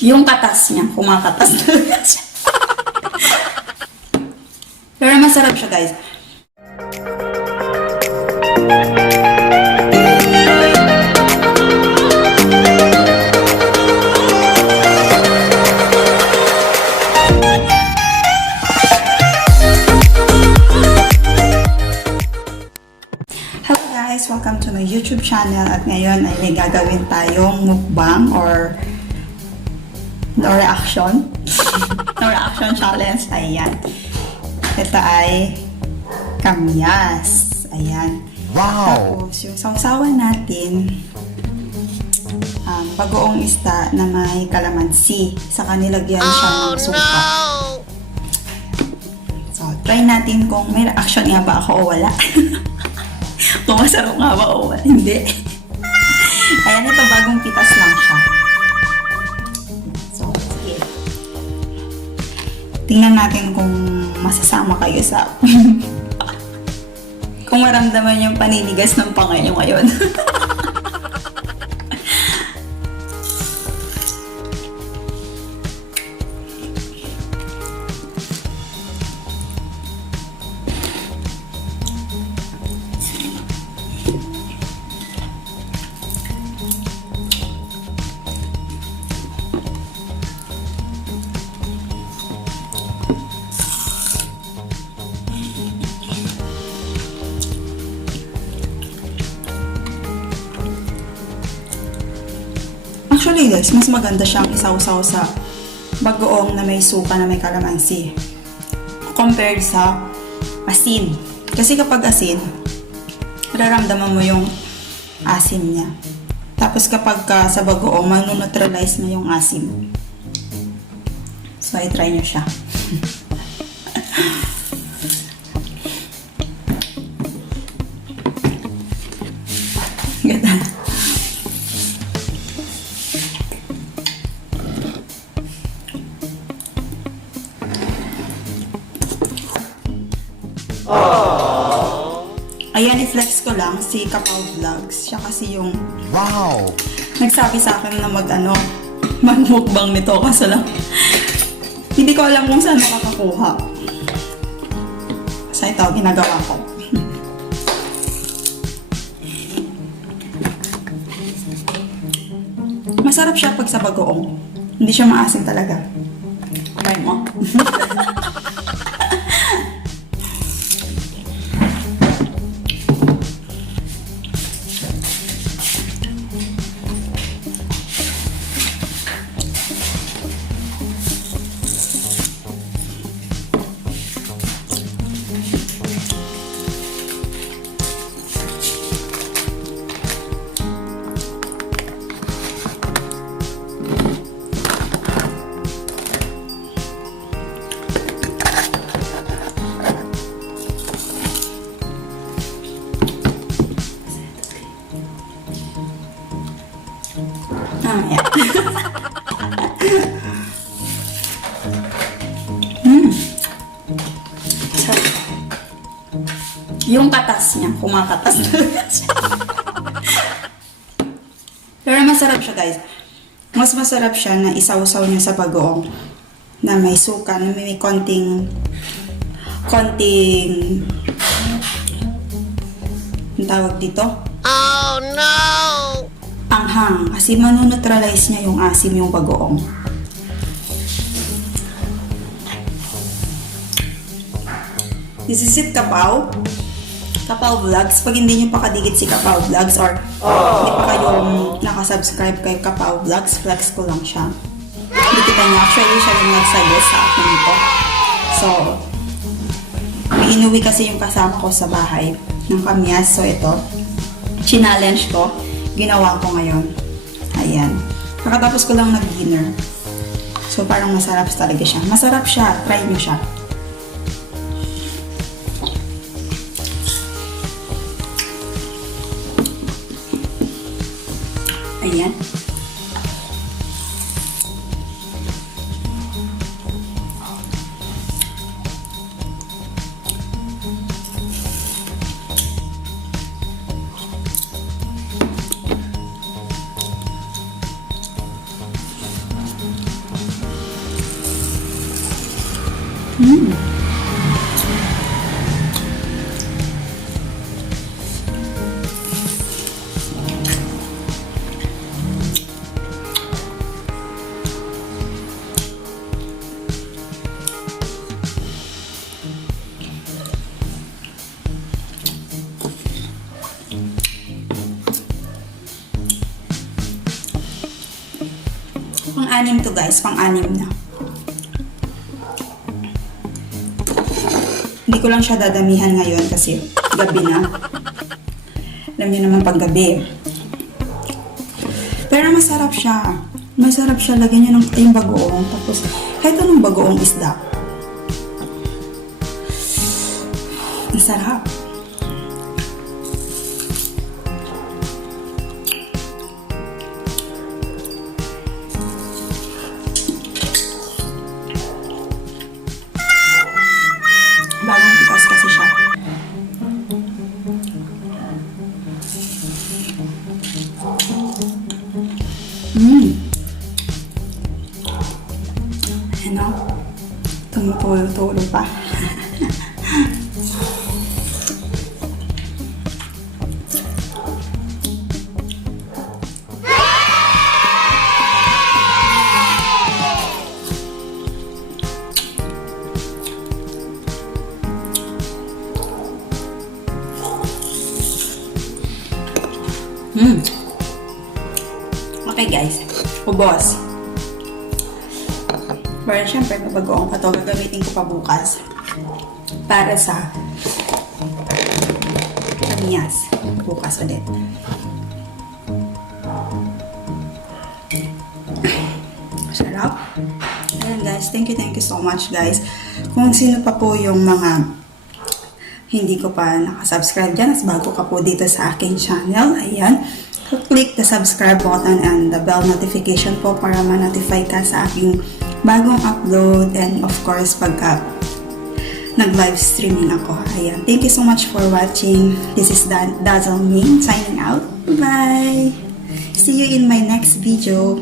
Yung katas niya, kumakatas talaga siya. Pero masarap siya, guys. Hello guys! Welcome to my YouTube channel at ngayon ay may gagawin tayong mukbang or no reaction. No reaction challenge. Ayan. Ito ay Kamias. Ayan. Wow! Tapos yung sausawan natin, bagoong isda na may kalamansi. Saka nilagyan siya ng suka. So, try natin kung may reaction nga ba ako o wala. Kung masarap nga ba o wala. Hindi. Ayan, ito bagong pitas lang siya. So, sige. Tingnan natin kung masasama kayo sa kung maramdaman yung paninigas ng pangay nyo ngayon. Actually guys, mas maganda siyang isawsaw sa bagoong na may suka na may kalamansi compared sa asin. Kasi kapag asin, mararamdaman mo yung asin niya. Tapos kapag sa bagoong, manuneutralize na yung asin. So, i-try nyo siya. Ganda. Ayan, i-flex ko lang si Kapaw Vlogs. Siya kasi yung nagsabi sa akin na mag-mukbang nito. Kaso lang, hindi ko alam kung saan makakakuha. So ito, ginagawa ko. Masarap siya pag sa bagoong. Hindi siya maasim talaga. Try mo. Yeah. So, yung katas niya, kumakatas talaga siya. Pero masarap siya guys. Mas masarap siya na isawsaw niya sa bagoong na may suka, na may konting ang tawag dito? Oh no! Anghang. Kasi manuneutralize niya yung asim yung bagoong. This is it, Kapaw. Kapaw Vlogs. Pag hindi nyo pa kadikit si Kapaw Vlogs or hindi pa kayo nakasubscribe kay Kapaw Vlogs, flex ko lang siya. Hindi kita niya. Actually, siya yung nag-suggest sa akin ito. So, may inuwi kasi yung kasama ko sa bahay ng Kamias. So, ito. Challenge ko. Ginawa ko ngayon. Ayan. Kakatapos ko lang nag-dinner. So, parang masarap talaga siya. Masarap siya. Try nyo siya. Ayan. Pang-anim to guys, pang-anim na. Hindi ko lang siya dadamihan ngayon kasi gabi na. Alam niyo naman pag gabi. Pero masarap siya. Masarap siya. Lagyan niyo ng yung bagoong. Tapos kahit anong bagoong isda. Ang sarap. Bagong tikas kasi siya. Ano? Tumutulo-tulo pa. Okay guys, ubos. Pero syempre, babagoong pa ito. Gagamitin ko pa bukas para sa Kamias. Bukas ulit. Sarap. Ayan guys, thank you so much guys. Kung sino pa po yung mga hindi ko pa nakasubscribe dyan, as bago ka po dito sa aking channel, ayan, click the subscribe button and the bell notification po para ma-notify ka sa aking bagong upload, and of course pagka nag-live streaming ako. Ayan, thank you so much for watching. This is Dazzle Me signing out. Bye! See you in my next video.